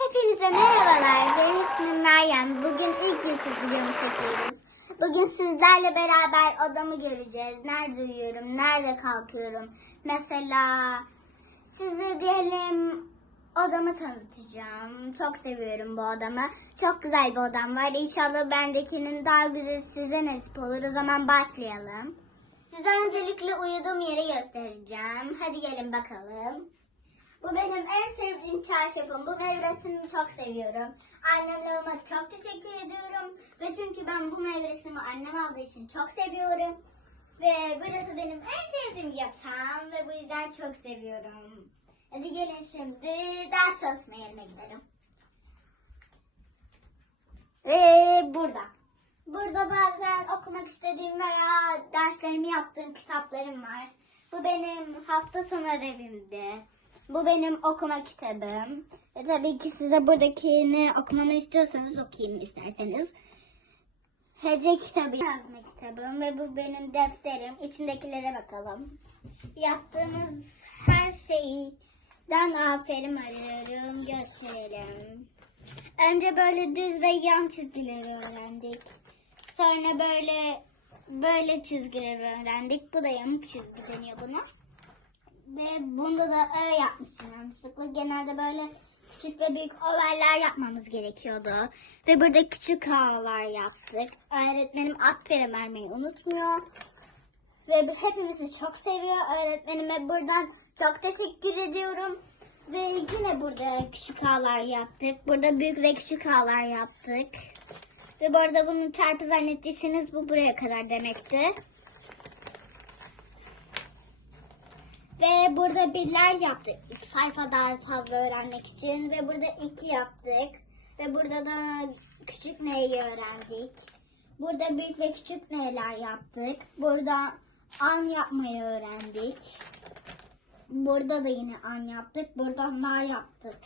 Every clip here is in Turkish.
Hepinize merhabalar. Benim ismim Meryem. Bugün ilk YouTube videomu çekiyoruz. Bugün sizlerle beraber odamı göreceğiz. Nerede uyuyorum, nerede kalkıyorum. Mesela size diyelim odamı tanıtacağım. Çok seviyorum bu odamı. Çok güzel bir odam var. İnşallah bendekinin daha güzel size nasip olur. O zaman başlayalım. Size öncelikle uyuduğum yeri göstereceğim. Hadi gelin bakalım. Bu benim en sevdiğim çarşafım. Bu meyvesini çok seviyorum. Annemle babama çok teşekkür ediyorum. Ve çünkü ben bu meyvesini annem aldığı için çok seviyorum. Ve burası benim en sevdiğim yatağım ve bu yüzden çok seviyorum. Hadi gelin şimdi ders çalışma yerime gidelim. Ve burada. Burada bazen okumak istediğim veya derslerimi yaptığım kitaplarım var. Bu benim hafta sonu ödevimdi. Bu benim okuma kitabım. Ve tabii ki size buradakini okumamı istiyorsanız okuyayım isterseniz. Hece kitabı, yazma kitabım ve bu benim defterim. İçindekilere bakalım. Yaptığımız her şeyden aferin arıyorum, gösterelim. Önce böyle düz ve yan çizgileri öğrendik. Sonra böyle böyle çizgileri öğrendik. Bu da yamuk çizgi deniyor buna. Ve bunda da ö yapmışım yanlışlıkla. Genelde böyle küçük ve büyük ovaller yapmamız gerekiyordu. Ve burada küçük ağlar yaptık. Öğretmenim aferin vermeyi unutmuyor. Ve hepimizi çok seviyor. Öğretmenime buradan çok teşekkür ediyorum. Ve yine burada küçük ağlar yaptık. Burada büyük ve küçük ağlar yaptık. Ve bu arada bunu çarpı zannettiyseniz bu buraya kadar demekti. Ve burada birler yaptık. İki sayfa daha fazla öğrenmek için. Ve burada iki yaptık. Ve burada da küçük neyi öğrendik. Burada büyük ve küçük neler yaptık. Burada an yapmayı öğrendik. Burada da yine an yaptık. Burada na yaptık.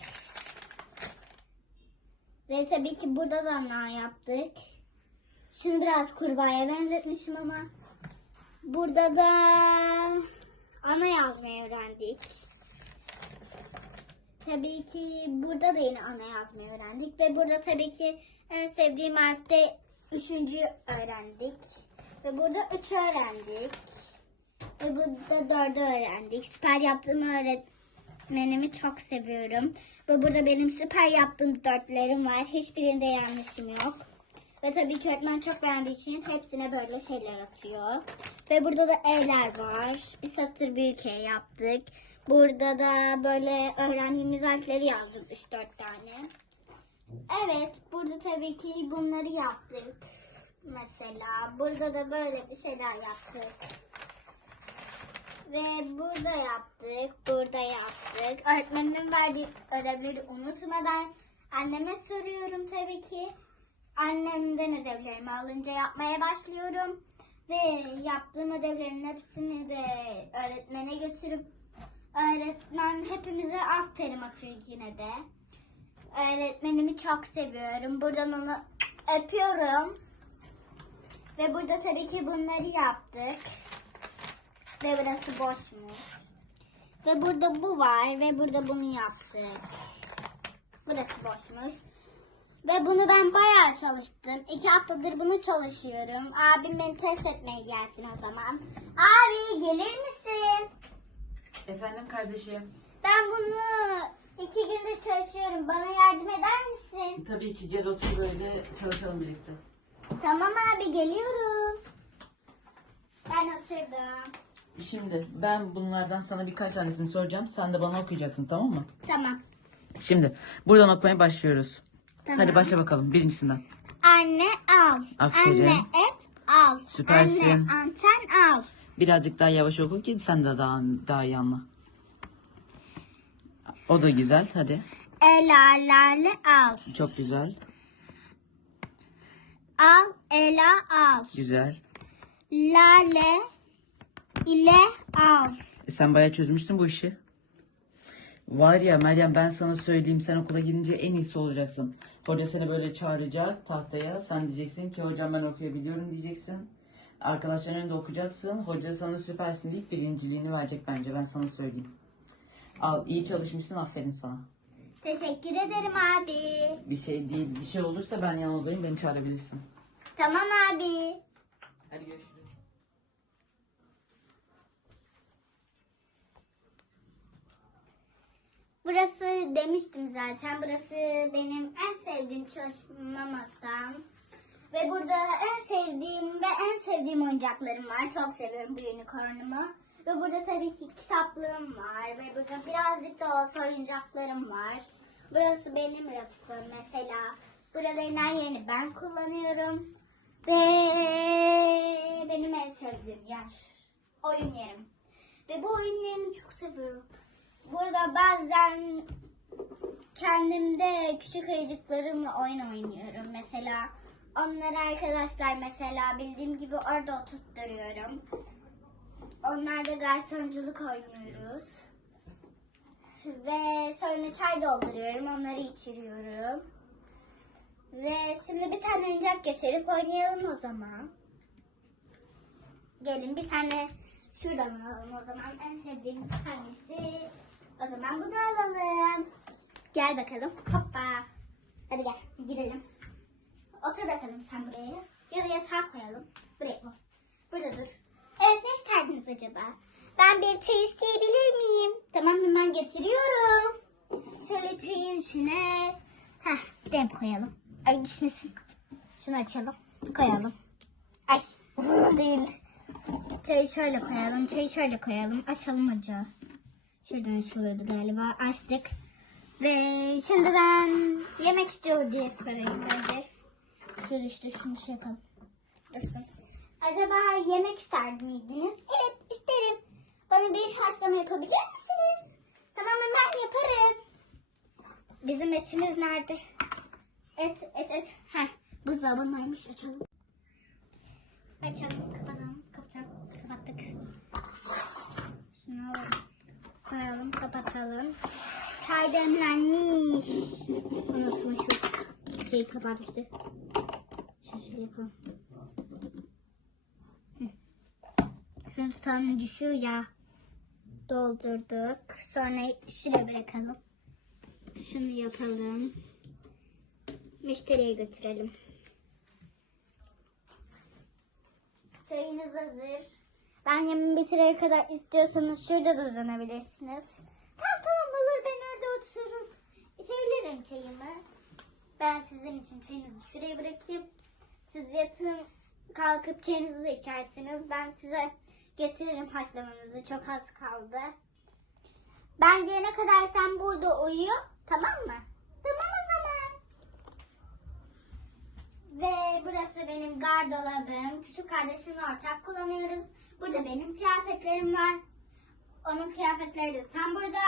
Ve tabii ki burada da na yaptık. Şunu biraz kurbağaya benzetmişim ama. Burada da ana yazmayı öğrendik. Tabii ki burada da yine ana yazmayı öğrendik. Ve burada tabii ki en sevdiğim harfte üçüncü öğrendik. Ve burada üç öğrendik. Ve burada dördü öğrendik. Süper yaptığım öğretmenimi çok seviyorum. Ve burada benim süper yaptığım dörtlerim var. Hiçbirinde yanlışım yok. Ve tabii ki öğretmen çok beğendiği için hepsine böyle şeyler atıyor. Ve burada da E'ler var. Bir satır büyük E yaptık. Burada da böyle öğrendiğimiz harfleri yazdım 3-4 tane. Evet, burada tabii ki bunları yaptık. Mesela burada da böyle bir şeyler yaptık. Ve burada yaptık, burada yaptık. Öğretmenimin verdiği ödevleri unutmadan anneme soruyorum tabii ki. Annemden ödevlerimi alınca yapmaya başlıyorum. Ve yaptığım ödevlerin hepsini de öğretmene götürüp öğretmen hepimize aferin atıyor yine de. Öğretmenimi çok seviyorum. Buradan onu öpüyorum. Ve burada tabii ki bunları yaptık. Ve burası boşmuş. Ve burada bu var ve burada bunu yaptık. Burası boşmuş. Ve bunu ben bayağı çalıştım. İki haftadır bunu çalışıyorum. Abim beni test etmeye gelsin o zaman. Abi gelir misin? Efendim kardeşim. Ben bunu iki gündür çalışıyorum. Bana yardım eder misin? Tabii ki gel otur böyle çalışalım birlikte. Tamam abi geliyorum. Ben oturdum. Şimdi ben bunlardan sana birkaç tanesini soracağım. Sen de bana okuyacaksın tamam mı? Tamam. Şimdi buradan okumaya başlıyoruz. Tamam. Hadi başla bakalım birincisinden. Anne al. Aferin. Anne et al. Süpersin. Anne anten al. Birazcık daha yavaş oku ki sen de daha, daha iyi anla. O da güzel hadi. Elalarla al. Çok güzel. Al ela al. Güzel. Lale ile al. E, sen bayağı çözmüşsün bu işi. Var ya Meryem ben sana söyleyeyim sen okula gidince en iyisi olacaksın. Hoca seni böyle çağıracak tahtaya. Sen diyeceksin ki hocam ben okuyabiliyorum diyeceksin. Arkadaşların önünde okuyacaksın. Hoca sana süpersin deyip birinciliğini verecek bence ben sana söyleyeyim. Al iyi çalışmışsın aferin sana. Teşekkür ederim abi. Bir şey değil. Bir şey olursa ben yanındayım. Beni çağırabilirsin. Tamam abi. Burası demiştim zaten. Burası benim en sevdiğim çalışma masam. Ve burada en sevdiğim ve en sevdiğim oyuncaklarım var. Çok seviyorum bu unicornumu. Ve burada tabii ki kitaplığım var. Ve burada birazcık da olsa oyuncaklarım var. Burası benim rafım mesela. Buraların en yerini ben kullanıyorum. Ve benim en sevdiğim yer. Oyun yerim. Ve bu oyun yerini çok seviyorum. Burada bazen kendimde küçük ayıcıklarımla oyun oynuyorum. Mesela onları arkadaşlar mesela bildiğim gibi orada oturtturuyorum. Onlarda garsonculuk oynuyoruz. Ve sonra çay dolduruyorum. Onları içiriyorum. Ve şimdi bir tane oyuncak getirip oynayalım o zaman. Gelin bir tane şuradan alalım o zaman. En sevdiğim hangisi? O zaman bunu alalım. Gel bakalım. Hoppa. Hadi gel girelim. Otur bakalım sen buraya. Ya da yatağa koyalım. Buraya koy. Burada dur. Evet ne isterdiniz acaba? Ben bir çay isteyebilir miyim? Tamam hemen getiriyorum. Şöyle çayın içine. Heh dem koyalım. Ay düşmesin. Şunu açalım. Koyalım. Ay değil. Çayı şöyle koyalım. Çayı şöyle koyalım. Açalım ocağı. Şuradan açılıyordu galiba. Açtık. Ve şimdi ben yemek istiyor diye sorayım önce. Şöyle işte şunu şey yapalım. Dursun. Acaba yemek ister miydiniz? Evet isterim. Bana bir haşlama yapabilir misiniz? Tamam hemen yaparım. Bizim etimiz nerede? Et, et, et. Heh, buzdolabındaymış. Açalım. Açalım, kapatalım, kapatalım, kapattık. Şunu koyalım, kapatalım. Çay demlenmiş. Unutmuşuz. Şeyi kapat işte. Şöyle şöyle yapalım. Şunu tutalım düşüyor ya. Doldurduk. Sonra şuraya bırakalım. Şunu yapalım. Müşteriye götürelim. Çayınız hazır. Ben yemeğimi bitirene kadar istiyorsanız şurada da uzanabilirsiniz. Tamam tamam olur ben orada otururum. İçebilirim çayımı. Ben sizin için çayınızı şuraya bırakayım. Siz yatın kalkıp çayınızı da içersiniz. Ben size getiririm haşlamanızı. Çok az kaldı. Ben gelene kadar sen burada uyu. Tamam mı? Tamam o zaman. Ve benim gardırobum. Küçük kardeşimle ortak kullanıyoruz. Burada benim kıyafetlerim var. Onun kıyafetleri de tam burada.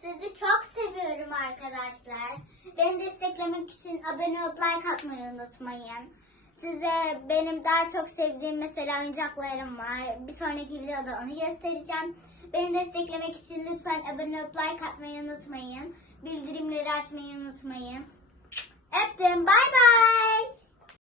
Sizi çok seviyorum arkadaşlar. Beni desteklemek için abone olup like atmayı unutmayın. Size benim daha çok sevdiğim mesela oyuncaklarım var. Bir sonraki videoda onu göstereceğim. Beni desteklemek için lütfen abone olup like atmayı unutmayın. Bildirimleri açmayı unutmayın. Öptüm. Bay bay.